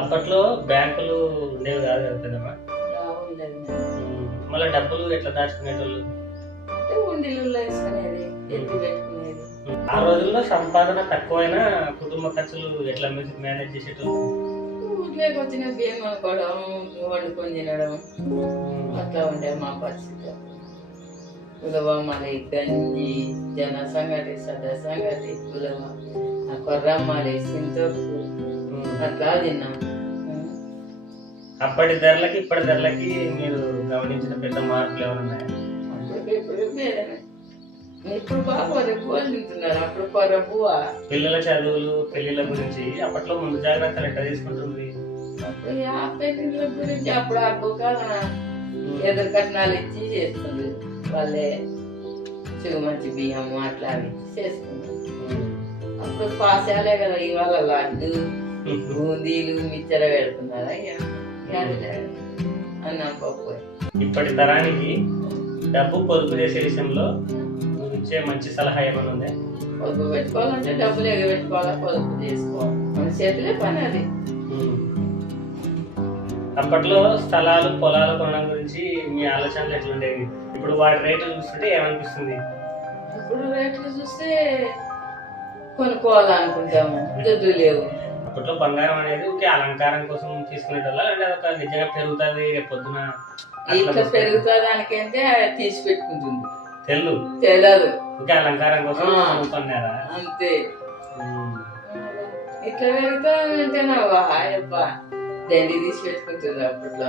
అప్పట్లో బ్యాంకులు ఉండేవి కాదు కదా పెద్దమ్మా. ఉండేది మళ్ళీ డబ్బులు ఎట్లా దాచుకునేటోళ్ళు? అంటే ఉండిలో వేసుకునేది, ఎత్తి పెట్టుకునేది. ఆ రోజుల్లో సంపాదన తక్కువైనా కుటుంబ ఖర్చులు ఎట్లా మేనేజ్ చేసేటోళ్ళు? ఊర్లోకి వచ్చిన బియ్యం అనుకోవడం, వండుకొని తినడం అట్లా ఉండే మా పరిస్థితి. ఉలవ మళ్ళీ గంజి, జన సంగటి, సద సంగటి, ఉలవ, కొర్రమ్మలి, సింతొక్కు అట్లా తిన్నాం. అప్పటి ధరలకి ఇప్పటి ధరలకి మీరు గమనించిన పెద్ద మార్పులు ఏమన్నాయి? ఇప్పుడు మేడమే. ఇప్పుడు బాగా పువ్వులు తింటున్నారు, అప్పుడు కొర్ర పువ్వ. పిల్లల చదువులు, పెళ్లిళ్ళ గురించి అప్పట్లో ముందు జాగ్రత్తలు ఎట్లా తీసుకుంటుంది? అప్పుడు ఆ పెళ్లిళ్ళ గురించి అప్పుడు ఆ బుకాల ఎదురు కట్నాలు ఇచ్చి చేస్తుంది. వాళ్ళే మంచి బియ్యము అట్లా అవి చేసుకుంటారు. అప్పుడు పాసాలే కదా, ఇవాళ లడ్డు, బూందీలు, మిచ్చర పెడుతున్నారా అన్నం పప్పు. ఇప్పటి తరానికి డబ్బు పొదుపు చేసే విషయంలో నువ్వు ఇచ్చే మంచి సలహా ఏమైనా ఉందా? పొదుపు పెట్టుకోవాలంటే డబ్బులు ఎగబెట్టుకోవాలా, పొదుపు చేసుకోవాలి, మన చేతిలే పని అది. అప్పట్లో స్థలాలు, పొలాలు కొనడం గురించి మీ ఆలోచనలు ఎట్లుండేవి? ఇప్పుడు వాటి రేట్లు చూస్తుంటే ఏమనిపిస్తుంది? ఇప్పుడు రేట్లు చూస్తే కొనుక్కోవాలనుకుంటాము, దుడ్డు లేవు. అప్పట్లో బంగారం అనేది ఒక అలంకారం కోసం తీసుకునేటోళ్ళ, అంటే అదొక నిజంగా పెరుగుతుంది రేపు పొద్దున ఇట్లా పెరుగుతుంది దానికంటే తీసి పెట్టుకుంటుంది. తెలియదు ఒక అలంకారం కోసం కొన్నారా? అంతే. ఇట్లా పెరుగుతుందంటే నాయబ్బ దండి తీసి పెట్టుకుంటుంది అప్పట్లో.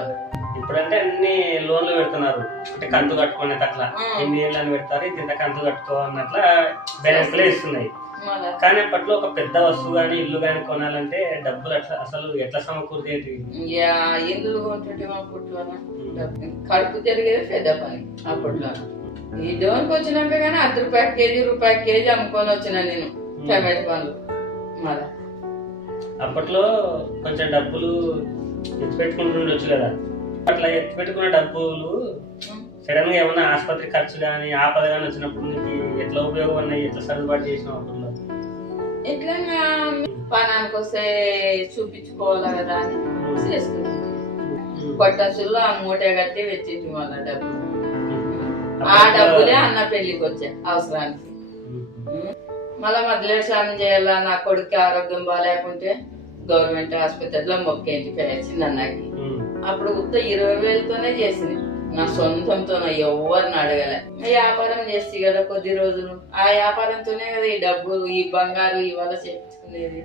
ఇప్పుడంటే అన్ని లోన్లు పెడుతున్నారు, అంటే కంతు కట్టుకునే అట్లా ఎన్ని ఏళ్ళు అని పెడతారు, ఇంత కంతు కట్టుకో అన్నట్లా బ్యాలెన్స్ ఇస్తున్నాయి. కానీ అప్పట్లో ఒక పెద్ద వస్తువు గానీ ఇల్లు గానీ కొనాలంటే డబ్బులు అట్లా అసలు ఎట్లా సమకూర్చేది? ఇల్లు కొంటుంటే అప్పట్లో కడుపు జరిగేది పెద్ద పని. అప్పట్లో ఈ డోన్కి వచ్చినాక కానీ రూపాయి కేజీ అమ్ముకొని వచ్చిన నేను టమాటో పండ్లు. మళ్ళా అప్పట్లో కొంచెం డబ్బులు ఎత్తి పెట్టుకుంటుండొచ్చు కదా, అట్లా ఎత్తి పెట్టుకున్న డబ్బులు సడన్ గా ఏమన్నా ఆసుపత్రి ఖర్చు కానీ ఆపద కానీ వచ్చినప్పుడు నీకు ఎట్లా ఉపయోగం ఉన్నాయి, ఎట్లా సర్దుబాటు చేసినావు? అప్పుడు ఎట్లా పనానికి వస్తే చూపించుకోవాలా కదా అని చేసుకుంటాం. కొట్టసుల్లో ఆ మూట కట్టి పెట్టింది మళ్ళా డబ్బులు. ఆ డబ్బులే అన్న పెళ్లికి వచ్చాయి అవసరానికి. మళ్ళా మధ్యలో స్నానం చేయాలా, నా కొడుకు ఆరోగ్యం బాగాలేకుంటే గవర్నమెంట్ హాస్పిటల్లో మొక్కేంటి చిన్నకి. అప్పుడు ఉత్త 20,000తోనే చేసింది, నా సొంతంతో ఎవరిని అడగలే. వ్యాపారం చేసి కదా కొద్ది రోజులు, ఆ వ్యాపారంతోనే కదా ఈ డబ్బులు, ఈ బంగారు ఇవాళ చేపించుకునేది.